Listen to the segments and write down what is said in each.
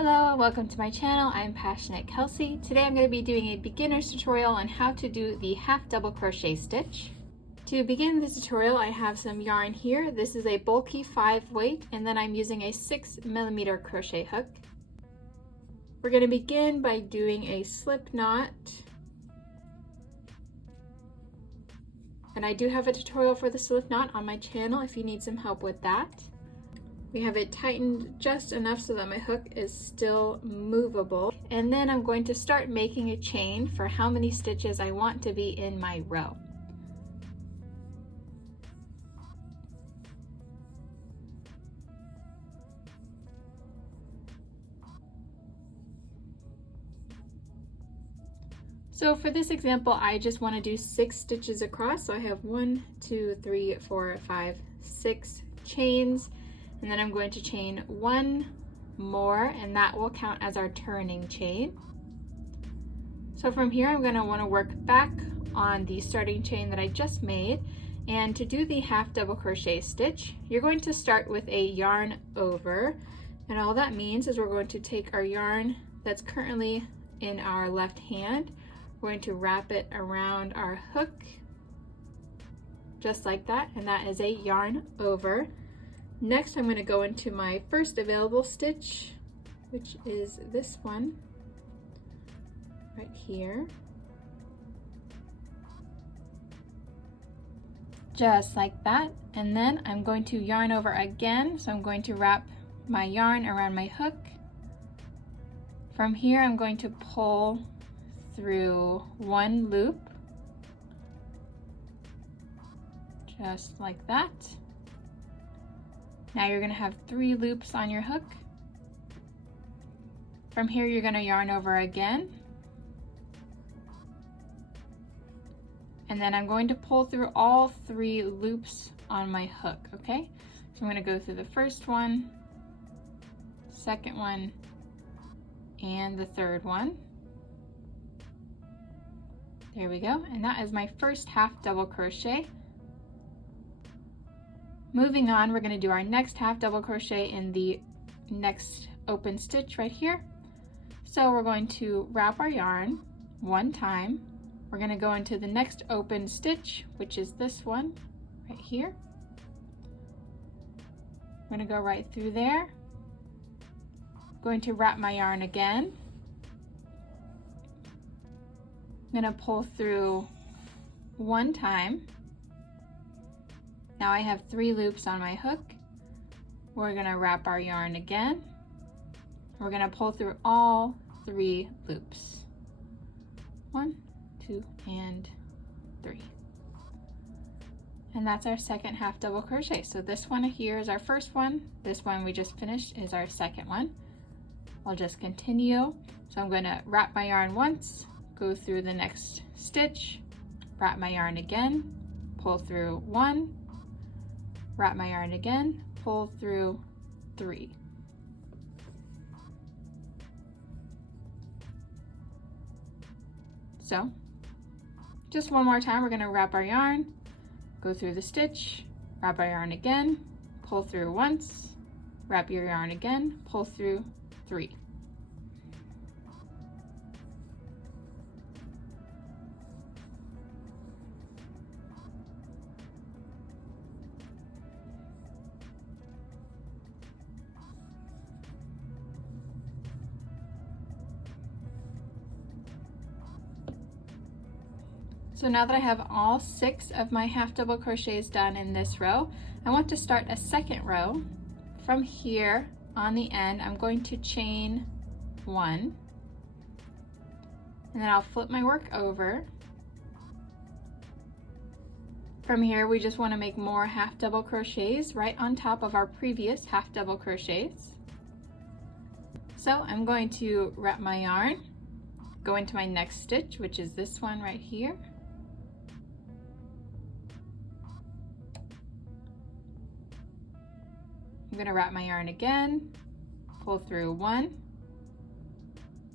Hello, welcome to my channel. I'm PassioKnit Kelsie. Today I'm going to be doing a beginner's tutorial on how to do the half double crochet stitch. To begin the tutorial, I have some yarn here. This is a bulky 5 weight, and then I'm using a 6mm crochet hook. We're going to begin by doing a slip knot. And I do have a tutorial for the slip knot on my channel if you need some help with that. We have it tightened just enough so that my hook is still movable. And then I'm going to start making a chain for how many stitches I want to be in my row. So for this example, I just want to do 6 stitches across. So I have 1, 2, 3, 4, 5, 6 chains. And then I'm going to chain 1 more, and that will count as our turning chain. So from here, I'm going to want to work back on the starting chain that I just made. And to do the half double crochet stitch, you're going to start with a yarn over. And all that means is we're going to take our yarn that's currently in our left hand. We're going to wrap it around our hook, just like that. And that is a yarn over. Next, I'm going to go into my first available stitch, which is this one right here. Just like that. And then I'm going to yarn over again. So I'm going to wrap my yarn around my hook. From here, I'm going to pull through 1 loop, just like that. Now you're going to have 3 loops on your hook. From here, you're going to yarn over again. And then I'm going to pull through all 3 loops on my hook, okay? So I'm going to go through the first one, second one, and the third one. There we go. And that is my first half double crochet. Moving on, we're going to do our next half double crochet in the next open stitch right here. So we're going to wrap our yarn 1 time. We're going to go into the next open stitch, which is this one right here. I'm going to go right through there. I'm going to wrap my yarn again. I'm going to pull through 1 time. Now I have 3 loops on my hook. We're going to wrap our yarn again. We're going to pull through all 3 loops. 1, 2, and 3. And that's our second half double crochet. So this one here is our first one. This one we just finished is our second one. I'll just continue. So I'm going to wrap my yarn once, go through the next stitch, wrap my yarn again, pull through 1, wrap my yarn again, pull through 3. So just one more time, we're going to wrap our yarn, go through the stitch, wrap our yarn again, pull through once, wrap your yarn again, pull through 3. So now that I have all 6 of my half double crochets done in this row, I want to start a second row. From here on the end, I'm going to chain 1, and then I'll flip my work over. From here, we just want to make more half double crochets right on top of our previous half double crochets. So I'm going to wrap my yarn, go into my next stitch, which is this one right here. I'm going to wrap my yarn again, pull through 1.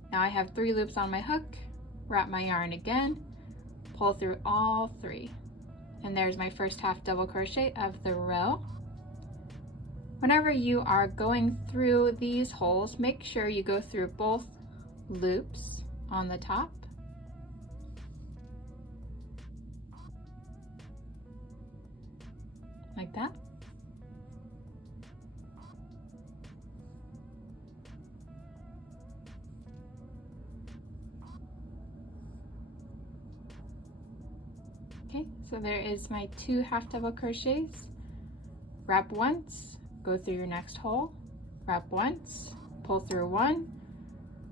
Now I have 3 loops on my hook, wrap my yarn again, pull through all 3. And there's my first half double crochet of the row. Whenever you are going through these holes, make sure you go through both loops on the top. Like that. Okay, so there is my 2 half double crochets. Wrap once, go through your next hole, wrap once, pull through 1,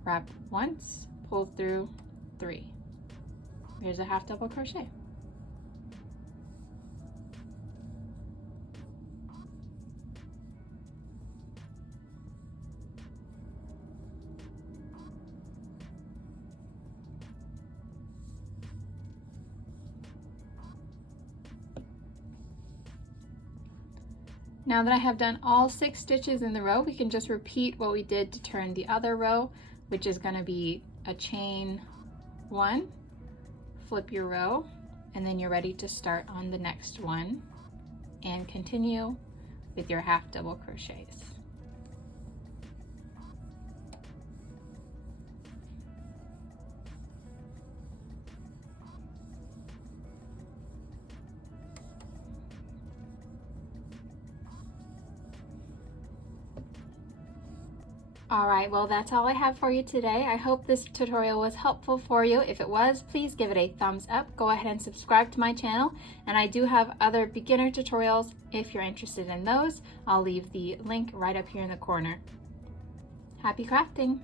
wrap once, pull through 3. There's a half double crochet. Now that I have done all 6 stitches in the row, we can just repeat what we did to turn the other row, which is going to be a chain 1, flip your row, and then you're ready to start on the next one and continue with your half double crochets. Alright, well that's all I have for you today. I hope this tutorial was helpful for you. If it was, please give it a thumbs up. Go ahead and subscribe to my channel. And I do have other beginner tutorials if you're interested in those. I'll leave the link right up here in the corner. Happy crafting!